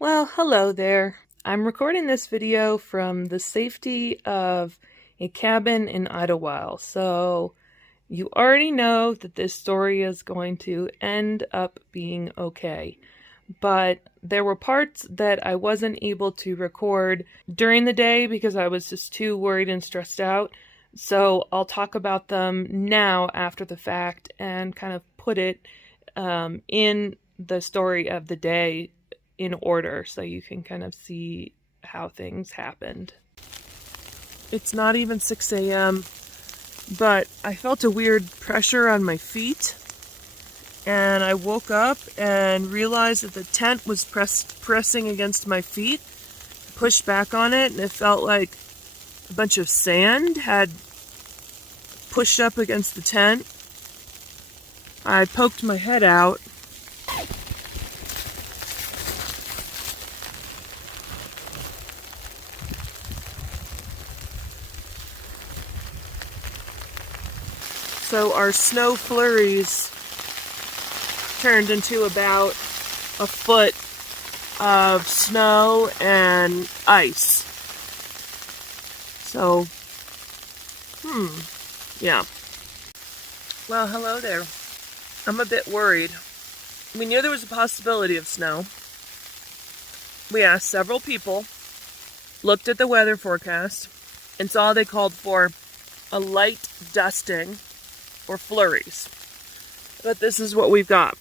Well, hello there. I'm recording this video from the safety of a cabin in Idlewild. So you already know that this story is going to end up being okay. But there were parts that I wasn't able to record during the day because I was just too worried and stressed out. So I'll talk about them now after the fact and kind of put it in the story of the day in order so you can kind of see how things happened. It's not even 6 a.m., but I felt a weird pressure on my feet, and I woke up and realized that the tent was pressing against my feet. Pushed back on it, and it felt like a bunch of sand had pushed up against the tent. I poked my head out. So our snow flurries turned into about a foot of snow and ice. So, yeah. Well, hello there. I'm a bit worried. We knew there was a possibility of snow. We asked several people, looked at the weather forecast, and saw they called for a light dusting or flurries. But this is what we've got.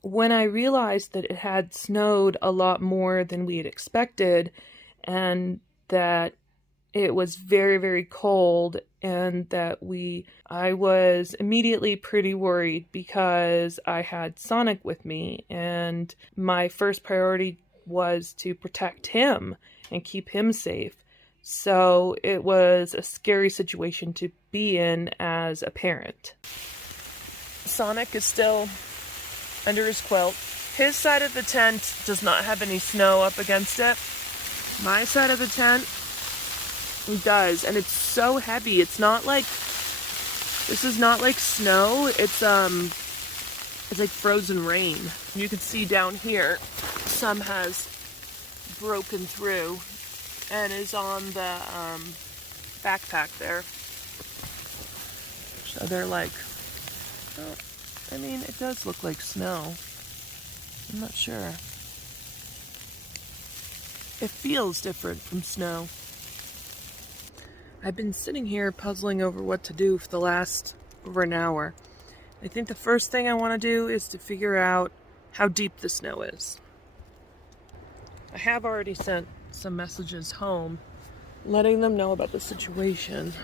When I realized that it had snowed a lot more than we had expected, and that it was very, very cold, and that I was immediately pretty worried because I had Sonic with me, and my first priority was to protect him and keep him safe. So it was a scary situation to be in as a parent. Sonic is still under his quilt. His side of the tent does not have any snow up against it. My side of the tent does, and it's so heavy. It's not like, this is not like snow. It's like frozen rain. You can see down here, some has broken through and is on the backpack there. So they're like, oh, I mean, it does look like snow. I'm not sure. It feels different from snow. I've been sitting here puzzling over what to do for the last over an hour. I think the first thing I want to do is to figure out how deep the snow is. I have already sent some messages home, letting them know about the situation.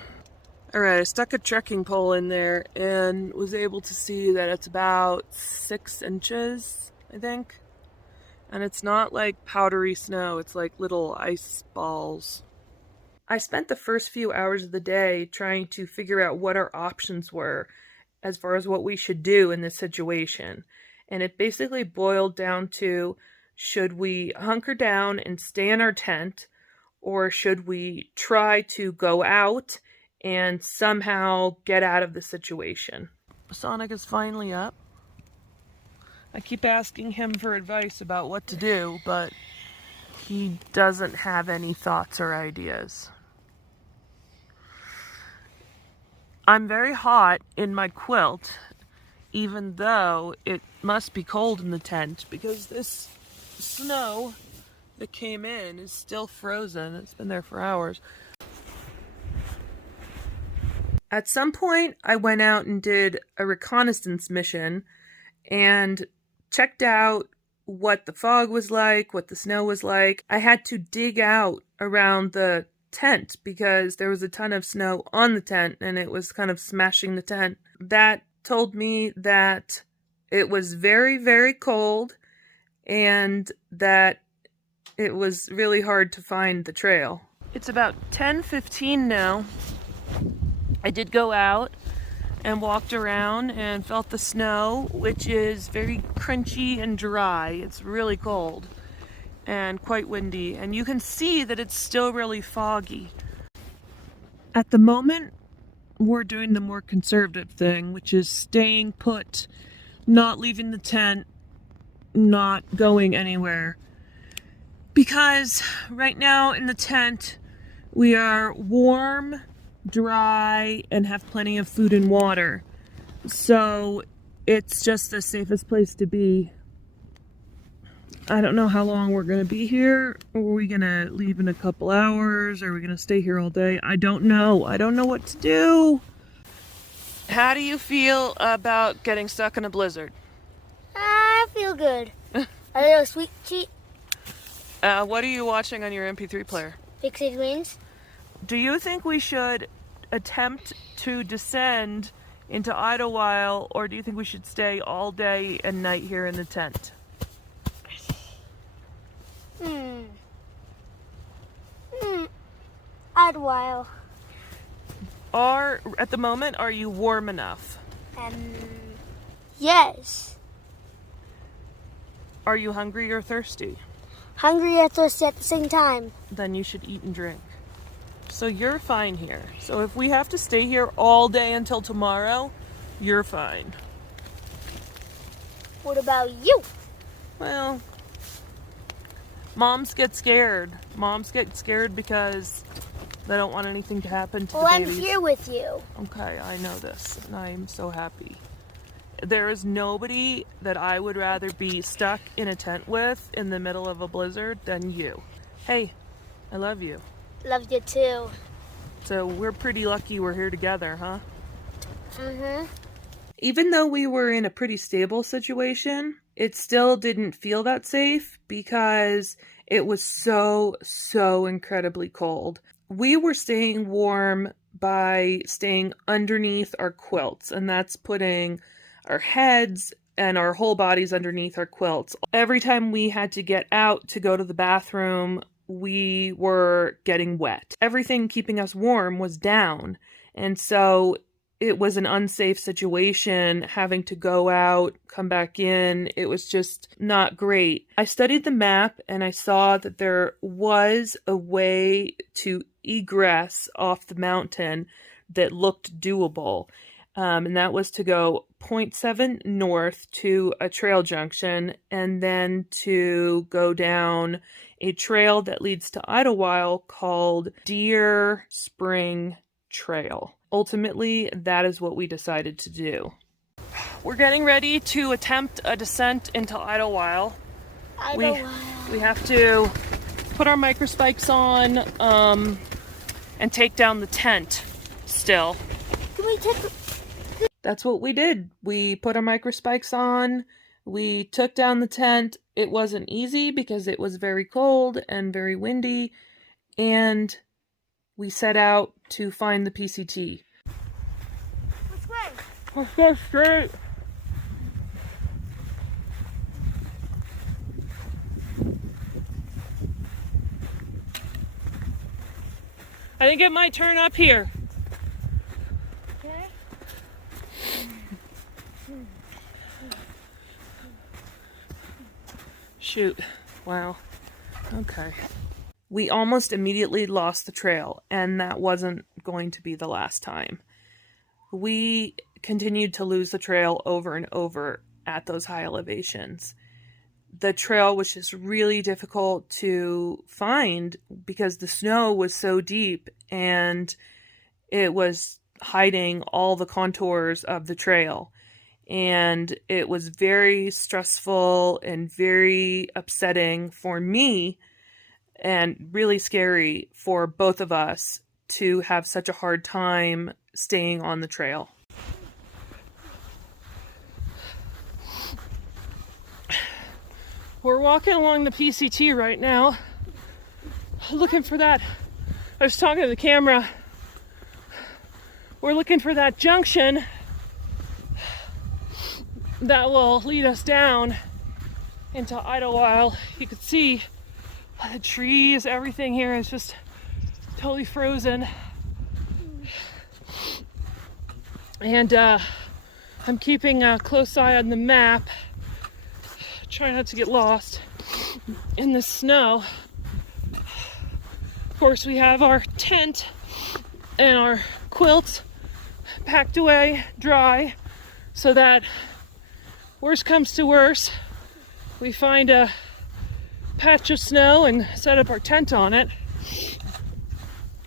Alright, I stuck a trekking pole in there and was able to see that it's about 6 inches, I think. And it's not like powdery snow, it's like little ice balls. I spent the first few hours of the day trying to figure out what our options were as far as what we should do in this situation. And it basically boiled down to, should we hunker down and stay in our tent, or should we try to go out and somehow get out of the situation? Sonic is finally up. I keep asking him for advice about what to do, but he doesn't have any thoughts or ideas. I'm very hot in my quilt, even though it must be cold in the tent, because this snow that came in is still frozen. It's been there for hours. At some point, I went out and did a reconnaissance mission and checked out what the fog was like, what the snow was like. I had to dig out around the tent because there was a ton of snow on the tent and it was kind of smashing the tent. That told me that it was very, very cold and that it was really hard to find the trail. It's about 10:15 now. I did go out and walked around and felt the snow, which is very crunchy and dry. It's really cold and quite windy, and you can see that it's still really foggy. At the moment, we're doing the more conservative thing, which is staying put, not leaving the tent, not going anywhere. Because right now in the tent, we are warm, dry, and have plenty of food and water. So it's just the safest place to be. I don't know how long we're going to be here. Are we going to leave in a couple hours? Are we going to stay here all day? I don't know. I don't know what to do. How do you feel about getting stuck in a blizzard? I feel good. A little sweet cheat. What are you watching on your MP3 player? Big City Wings. Do you think we should attempt to descend into Idlewild, or do you think we should stay all day and night here in the tent? Idlewild. At the moment, are you warm enough? Yes. Are you hungry or thirsty? Hungry and thirsty at the same time. Then you should eat and drink. So you're fine here. So if we have to stay here all day until tomorrow, you're fine. What about you? Well, moms get scared. Moms get scared because they don't want anything to happen to the babies. I'm here with you. Okay, I know this, and I'm so happy. There is nobody that I would rather be stuck in a tent with in the middle of a blizzard than you. Hey, I love you. Love you too. So we're pretty lucky we're here together, huh? Mm-hmm. Even though we were in a pretty stable situation, it still didn't feel that safe because it was so incredibly cold. We were staying warm by staying underneath our quilts, and that's putting our heads and our whole bodies underneath our quilts. Every time we had to get out to go to the bathroom, we were getting wet. Everything keeping us warm was down, and so it was an unsafe situation having to go out, come back in. It was just not great. I studied the map and I saw that there was a way to egress off the mountain that looked doable. And that was to go 0.7 north to a trail junction and then to go down a trail that leads to Idlewild called Deer Spring Trail. Ultimately, that is what we decided to do. We're getting ready to attempt a descent into Idlewild. We have to put our microspikes on and take down the tent still. Can we take... That's what we did. We put our microspikes on. We took down the tent. It wasn't easy because it was very cold and very windy. And we set out to find the PCT. Which way? Let's go straight. I think it might turn up here. Okay. Shoot. Wow. Okay. We almost immediately lost the trail, and that wasn't going to be the last time. We continued to lose the trail over and over at those high elevations. The trail was just really difficult to find because the snow was so deep and it was hiding all the contours of the trail. And it was very stressful and very upsetting for me and really scary for both of us to have such a hard time staying on the trail. We're walking along the PCT right now, looking for that. I was talking to the camera. We're looking for that junction that will lead us down into Idlewild. You can see the trees, everything here is just totally frozen. And I'm keeping a close eye on the map, trying not to get lost in the snow. Of course, we have our tent and our quilts packed away dry so that worst comes to worst, we find a patch of snow and set up our tent on it.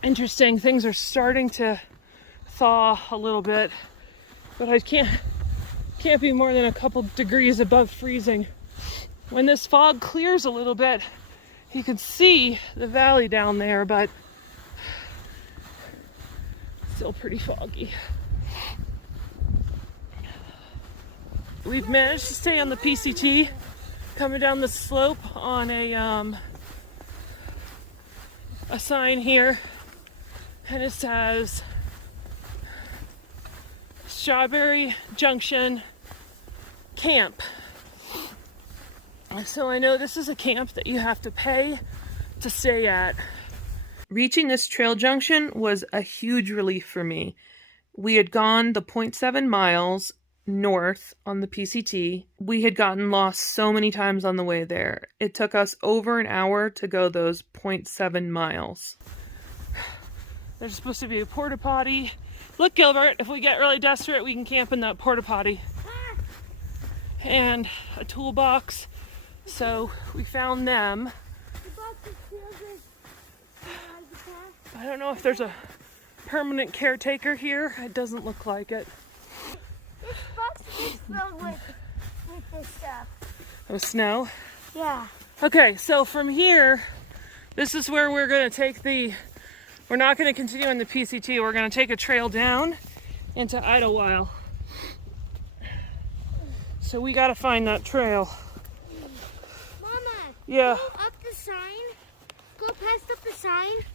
Interesting, things are starting to thaw a little bit, but I can't be more than a couple degrees above freezing. When this fog clears a little bit, you can see the valley down there, but still pretty foggy. We've managed to stay on the PCT, coming down the slope on a sign here, and it says Strawberry Junction Camp. So I know this is a camp that you have to pay to stay at. Reaching this trail junction was a huge relief for me. We had gone the 0.7 miles north on the PCT. We had gotten lost so many times on the way there. It took us over an hour to go those 0.7 miles. There's supposed to be a porta potty. Look, Gilbert, if we get really desperate, we can camp in that porta potty. And a toolbox. So we found them. I don't know if there's a permanent caretaker here. It doesn't look like it. This box is filled with this stuff. With snow? Yeah. Okay, so from here, this is where we're going to take we're not going to continue on the PCT. We're going to take a trail down into Idlewild. So we got to find that trail. Mama. Yeah. Go up the sign. Go past up the sign.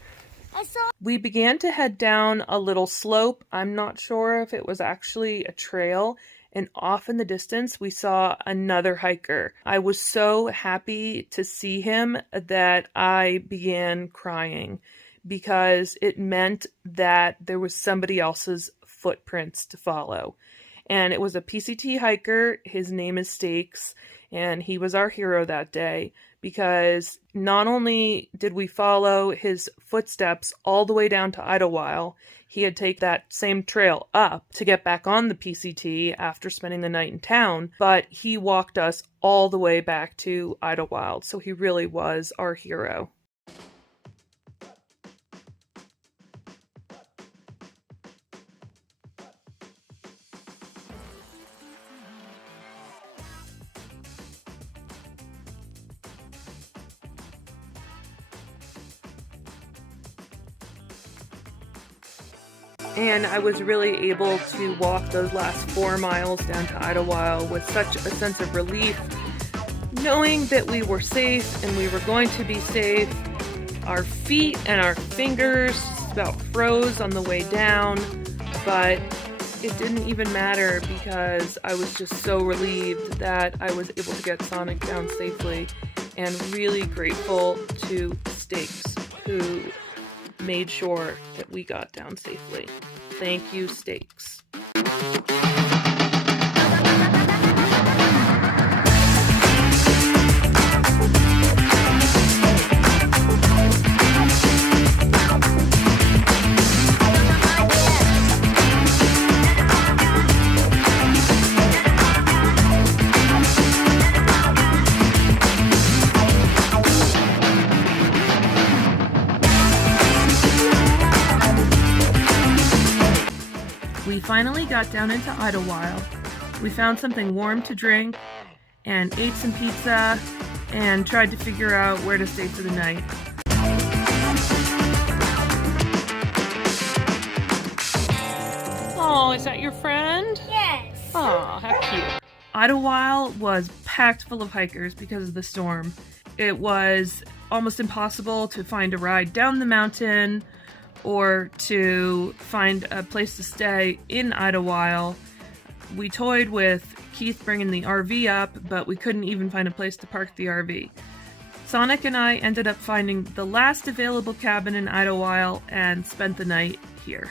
We began to head down a little slope. I'm not sure if it was actually a trail. And off in the distance, we saw another hiker. I was so happy to see him that I began crying because it meant that there was somebody else's footprints to follow. And it was a PCT hiker. His name is Stakes, and he was our hero that day because not only did we follow his footsteps all the way down to Idlewild, he had taken that same trail up to get back on the PCT after spending the night in town, but he walked us all the way back to Idlewild, so he really was our hero. And I was really able to walk those last 4 miles down to Idlewild with such a sense of relief, knowing that we were safe and we were going to be safe. Our feet and our fingers about froze on the way down, but it didn't even matter because I was just so relieved that I was able to get Sonic down safely, and really grateful to Stakes, who made sure that we got down safely. Thank you, Stakes. We finally got down into Idlewild. We found something warm to drink and ate some pizza and tried to figure out where to stay for the night. Oh, is that your friend? Yes. Oh, how cute. Idlewild was packed full of hikers because of the storm. It was almost impossible to find a ride down the mountain or to find a place to stay in Idlewild. We toyed with Keith bringing the RV up, but we couldn't even find a place to park the RV. Sonic and I ended up finding the last available cabin in Idlewild and spent the night here.